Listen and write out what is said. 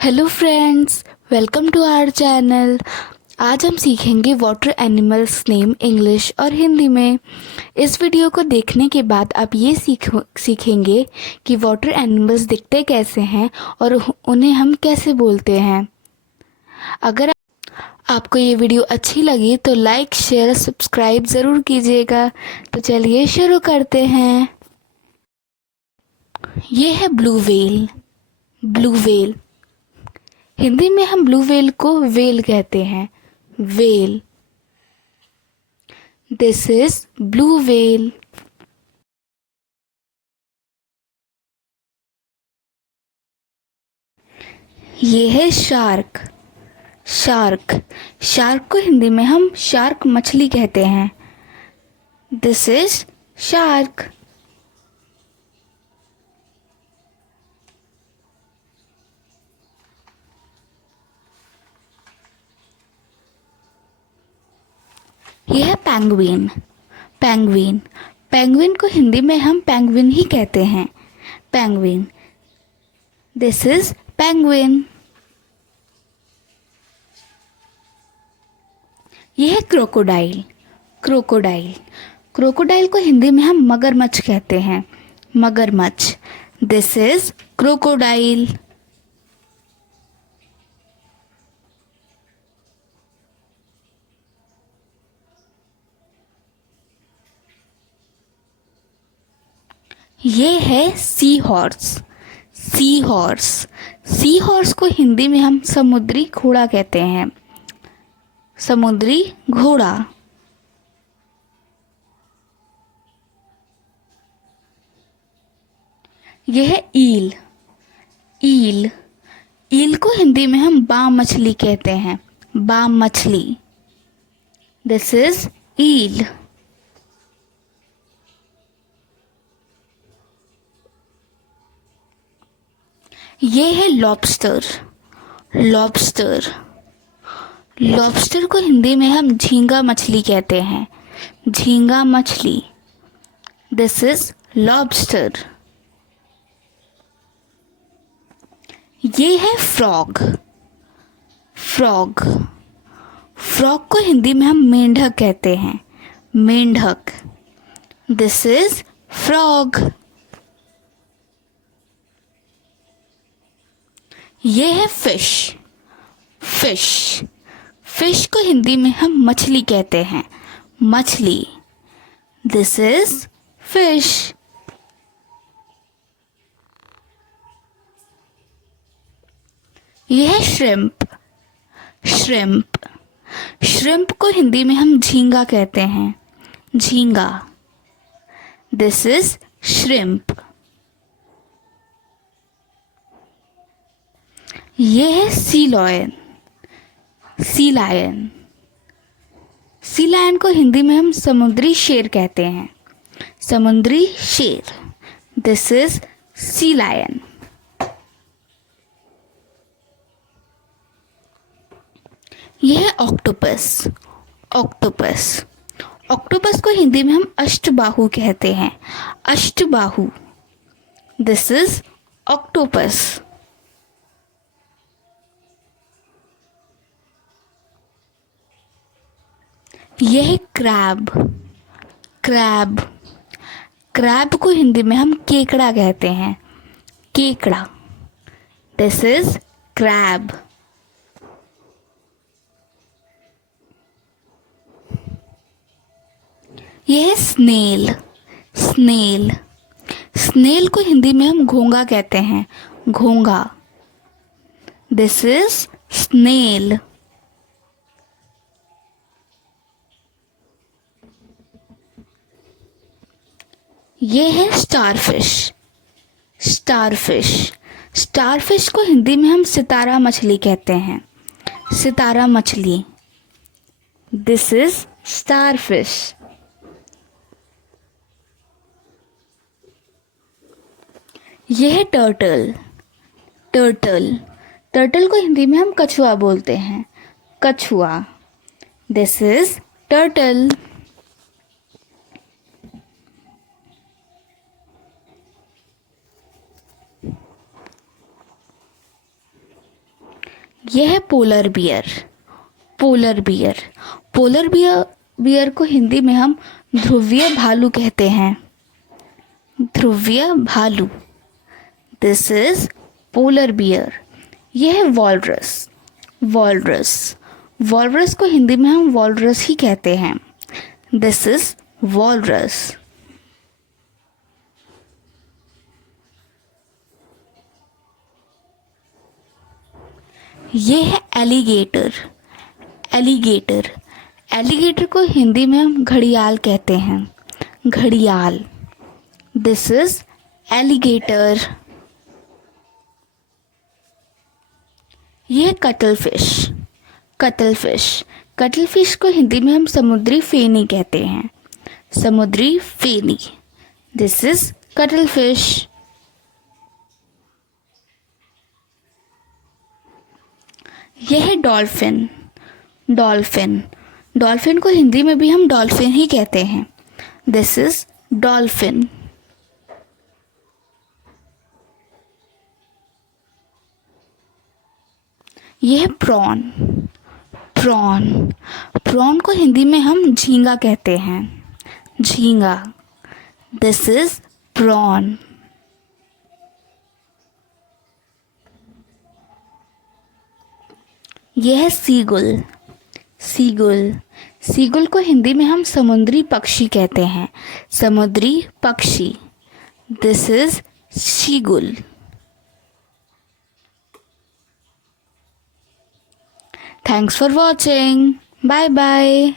Hello friends, welcome to our channel. आज हम सीखेंगे वाटर एनिमल्स नेम इंग्लिश और हिंदी में। इस वीडियो को देखने के बाद आप ये सीखेंगे कि वाटर एनिमल्स दिखते कैसे हैं और उन्हें हम कैसे बोलते हैं। अगर आपको ये वीडियो अच्छी लगी तो लाइक शेयर सब्सक्राइब ज़रूर कीजिएगा। तो चलिए शुरू करते हैं। ये है blue whale. Blue whale Hindi में हम ब्लू व्हेल को व्हेल कहते हैं। Whale. This is blue whale. ये है शार्क। शार्क शार्क को हिंदी में हम शार्क मछली कहते हैं। This is shark. ये है पेंगुइन। पेंगुइन पेंगुइन को हिंदी में हम पेंगुइन ही कहते हैं। पेंगुइन। This is penguin. ये है क्रोकोडाइल। क्रोकोडाइल क्रोकोडाइल को हिंदी में हम मगरमच्छ कहते हैं। मगरमच्छ। This is crocodile. ये है sea horse. Sea horse sea horse को हिंदी में हम समुद्री घोड़ा कहते हैं। समुद्री घोड़ा। यह है ईल। ईल ईल को हिंदी में हम बाम मछली कहते हैं। बाम मछली। दिस इज ईल। ये है लॉबस्टर। लॉबस्टर लॉबस्टर को हिंदी में हम झींगा मछली कहते हैं। झींगा मछली। This is lobster. ये है फ्रॉग। फ्रॉग फ्रॉग को हिंदी में हम मेंढक कहते हैं। मेंढक। This is frog. ये है फिश। फिश फिश को हिंदी में हम मछली कहते हैं। मछली। This is fish. यह है श्रिम्प। श्रिम्प श्रिम्प को हिंदी में हम झींगा कहते हैं। झींगा। This is shrimp. ये है सी lion. Sea lion sea lion को हिंदी में हम समुद्री शेर कहते हैं। समुद्री शेर। This is sea lion. यह है ऑक्टोपस। ऑक्टोपस ऑक्टोपस को हिंदी में हम अष्टबाहु कहते हैं। अष्टबाहु। This is octopus. यह है क्रैब। क्रैब क्रैब को हिंदी में हम केकड़ा कहते हैं। केकड़ा। This is crab. यह है स्नेल। स्नेल स्नेल को हिंदी में हम घोंगा कहते हैं। घोंगा। This is snail. ये है स्टारफिश। स्टारफिश स्टारफिश को हिंदी में हम सितारा मछली कहते हैं। सितारा मछली। This is starfish. यह है टर्टल। टर्टल टर्टल को हिंदी में हम कछुआ बोलते हैं। कछुआ। This is turtle. यह है polar bear. Polar bear, polar bear bear को हिंदी में हम ध्रुवीय भालू कहते हैं। ध्रुवीय भालू, दिस इज पोलर बियर। यह है वॉलरस। वॉलरस, वॉलरस को हिंदी में हम वॉलरस ही कहते हैं। This is walrus. ये है एलिगेटर। एलिगेटर, एलिगेटर को हिंदी में हम घड़ियाल कहते हैं। घड़ियाल, दिस इज एलिगेटर। ये है cuttle fish. Cuttle fish, cuttle fish को हिंदी में हम समुद्री फेनी कहते हैं। समुद्री फेनी, दिस इज कटल फिश। यह है डॉल्फिन। डॉल्फिन, डॉल्फिन को हिंदी में भी हम डॉल्फिन ही कहते हैं। This is dolphin. यह है प्रॉन। प्रॉन, प्रॉन को हिंदी में हम झींगा कहते हैं। झींगा, दिस इज प्रॉन। यह है सीगुल। सीगुल, सीगुल को हिंदी में हम समुद्री पक्षी कहते हैं। समुद्री पक्षी, this is seagull. Thanks for watching, bye bye.